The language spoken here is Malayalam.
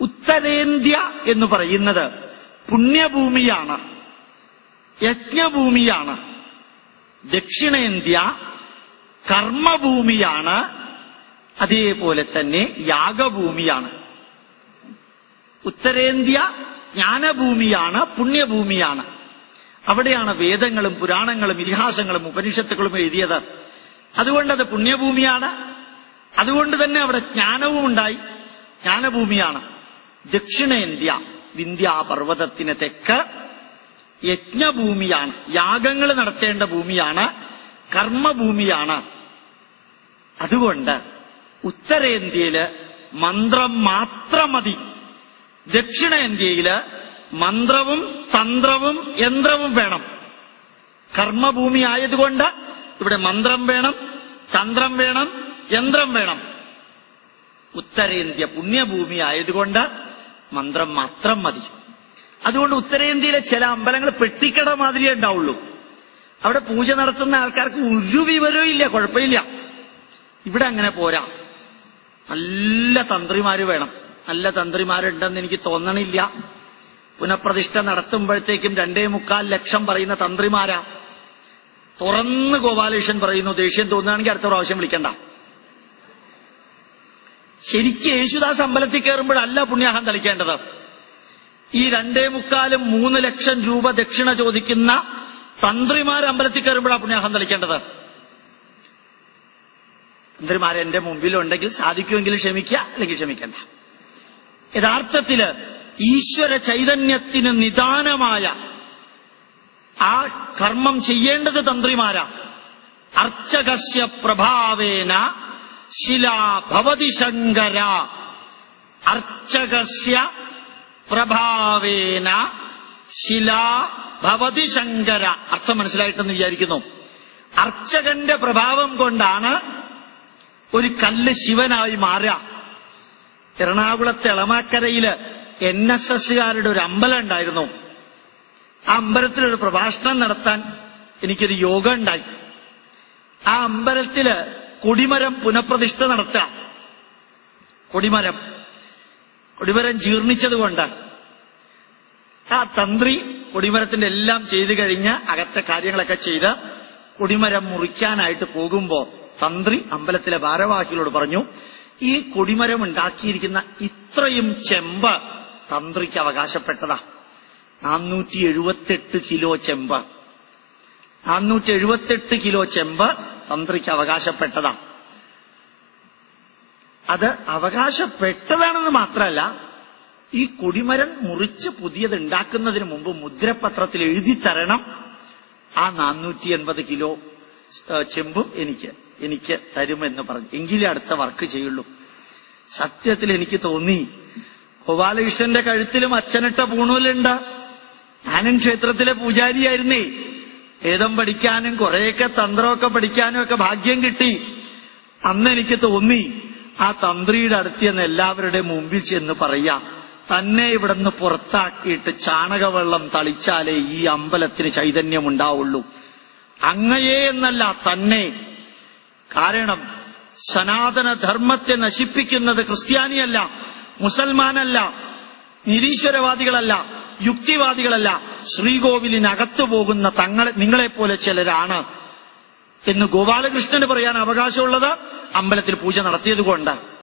ഉത്തരേന്ത്യ എന്ന് പറയുന്നത് പുണ്യഭൂമിയാണ് യജ്ഞഭൂമിയാണ്. ദക്ഷിണേന്ത്യ കർമ്മഭൂമിയാണ് അതേപോലെ തന്നെ യാഗഭൂമിയാണ്. ഉത്തരേന്ത്യ ജ്ഞാനഭൂമിയാണ് പുണ്യഭൂമിയാണ്. അവിടെയാണ് വേദങ്ങളും പുരാണങ്ങളും ഇതിഹാസങ്ങളും ഉപനിഷത്തുകളും എഴുതിയത്. അതുകൊണ്ടത് പുണ്യഭൂമിയാണ്. അതുകൊണ്ട് തന്നെ അവിടെ ജ്ഞാനവും ഉണ്ടായി ജ്ഞാനഭൂമിയാണ്. ദക്ഷിണേന്ത്യ വിന്ധ്യാപർവതത്തിന് തെക്ക് യജ്ഞഭൂമിയാണ്. യാഗങ്ങൾ നടത്തേണ്ട ഭൂമിയാണ് കർമ്മഭൂമിയാണ്. അതുകൊണ്ട് ഉത്തരേന്ത്യയിൽ മന്ത്രം മാത്രം മതി. ദക്ഷിണേന്ത്യയിൽ മന്ത്രവും തന്ത്രവും യന്ത്രവും വേണം. കർമ്മഭൂമി ആയതുകൊണ്ട് ഇവിടെ മന്ത്രം വേണം തന്ത്രം വേണം യന്ത്രം വേണം. ഉത്തരേന്ത്യ പുണ്യഭൂമി ആയതുകൊണ്ട് മന്ത്രം മാത്രം മതി. അതുകൊണ്ട് ഉത്തരേന്ത്യയിലെ ചില അമ്പലങ്ങൾ പെട്ടിക്കട മാതിരിയേ ഉണ്ടാവുള്ളൂ. അവിടെ പൂജ നടത്തുന്ന ആൾക്കാർക്ക് ഒരു വിവരവും ഇല്ല കുഴപ്പമില്ല. ഇവിടെ അങ്ങനെ പോരാ. നല്ല തന്ത്രിമാര് വേണം. നല്ല തന്ത്രിമാരുണ്ടെന്ന് എനിക്ക് തോന്നണില്ല. പുനഃപ്രതിഷ്ഠ നടത്തുമ്പോഴത്തേക്കും രണ്ടേ മുക്കാൽ ലക്ഷം പറയുന്ന തന്ത്രിമാരാ. തുറന്ന് ഗോപാലകൃഷ്ണൻ പറയുന്നു ദേഷ്യം തോന്നുകയാണെങ്കിൽ അടുത്ത പ്രാവശ്യം വിളിക്കണ്ട. ശരിക്കും യേശുദാസ് അമ്പലത്തിൽ കയറുമ്പോഴല്ല പുണ്യാഹം തളിക്കേണ്ടത്. ഈ രണ്ടേ മുക്കാലും മൂന്ന് ലക്ഷം രൂപ ദക്ഷിണ ചോദിക്കുന്ന തന്ത്രിമാർ അമ്പലത്തിൽ കയറുമ്പോഴാണ് പുണ്യാഹം തളിക്കേണ്ടത്. തന്ത്രിമാർ എന്റെ മുമ്പിലുണ്ടെങ്കിൽ സാധിക്കുമെങ്കിൽ ക്ഷമിക്കുക അല്ലെങ്കിൽ ക്ഷമിക്കണ്ട. യഥാർത്ഥത്തിൽ ഈശ്വര ചൈതന്യത്തിന് നിദാനമായ ആ കർമ്മം ചെയ്യേണ്ടത് തന്ത്രിമാരാ. അർച്ചകസ്യ പ്രഭാവേന ശിലാ ഭവതി ശങ്കര അർച്ചകസ്യ പ്രഭാവേന ശിലാ ഭവതി ശങ്കര. അർത്ഥം മനസ്സിലായിട്ടെന്ന് വിചാരിക്കുന്നു. അർച്ചകന്റെ പ്രഭാവം കൊണ്ടാണ് ഒരു കല്ല് ശിവനായി മാറുക. എറണാകുളത്തെ എളമാക്കരയിൽ എൻ എസ് എസ്സുകാരുടെ ഒരു അമ്പലം ഉണ്ടായിരുന്നു. ആ അമ്പലത്തിൽ ഒരു പ്രഭാഷണം നടത്താൻ എനിക്കൊരു യോഗം ഉണ്ടായി. ആ അമ്പലത്തിൽ കൊടിമരം പുനഃപ്രതിഷ്ഠ നടത്താം. കൊടിമരം. കൊടിമരം ജീർണിച്ചതുകൊണ്ട് ആ തന്ത്രി കൊടിമരത്തിന്റെ എല്ലാം ചെയ്തു കഴിഞ്ഞ് അകത്തെ കാര്യങ്ങളൊക്കെ ചെയ്ത് കൊടിമരം മുറിക്കാനായിട്ട് പോകുമ്പോ തന്ത്രി അമ്പലത്തിലെ ഭാരവാഹികളോട് പറഞ്ഞു ഈ കൊടിമരം ഉണ്ടാക്കിയിരിക്കുന്ന ഇത്രയും ചെമ്പ് തന്ത്രിക്ക് അവകാശപ്പെട്ടതാ. നാനൂറ്റി കിലോ ചെമ്പ്. നാനൂറ്റി കിലോ ചെമ്പ് തന്ത്രിക്ക് അവകാശപ്പെട്ടതാ അത് അവകാശപ്പെട്ടതാണെന്ന് മാത്രമല്ല ഈ കൊടിമരം മുറിച്ച് പുതിയത് ഉണ്ടാക്കുന്നതിന് മുമ്പ് മുദ്രപത്രത്തിൽ എഴുതി തരണം. ആ നാനൂറ്റി എൺപത് കിലോ ചെമ്പും എനിക്ക് എനിക്ക് തരുമെന്ന് പറഞ്ഞു. എങ്കിലേ അടുത്ത വർക്ക് ചെയ്യുള്ളൂ. സത്യത്തിൽ എനിക്ക് തോന്നി ഗോപാലകൃഷ്ണന്റെ കഴുത്തിലും അച്ഛനിട്ട പൂണൂലുണ്ട്. ഞാനും ക്ഷേത്രത്തിലെ പൂജാരിയായിരുന്നേ. വേദം പഠിക്കാനും കുറെയൊക്കെ തന്ത്രമൊക്കെ പഠിക്കാനും ഒക്കെ ഭാഗ്യം കിട്ടി. അന്ന് എനിക്ക് തോന്നി ആ തന്ത്രിയുടെ അടുത്ത് എന്ന് എല്ലാവരുടെയും മുമ്പിൽ ചെന്ന് പറയാം തന്നെ ഇവിടുന്ന് പുറത്താക്കിയിട്ട് ചാണകവെള്ളം തളിച്ചാലേ ഈ അമ്പലത്തിന് ചൈതന്യമുണ്ടാവുള്ളൂ. അങ്ങയെ എന്നല്ല തന്നെ. കാരണം സനാതന ധർമ്മത്തെ നശിപ്പിക്കുന്നത് ക്രിസ്ത്യാനിയല്ല മുസൽമാനല്ല നിരീശ്വരവാദികളല്ല യുക്തിവാദികളല്ല. ശ്രീകോവിലിനകത്തു പോകുന്ന തങ്ങളെ നിങ്ങളെപ്പോലെ ചിലരാണ് എന്ന് ഗോപാലകൃഷ്ണന് പറയാൻ അവകാശമുള്ളത് അമ്പലത്തിൽ പൂജ നടത്തിയത് കൊണ്ട്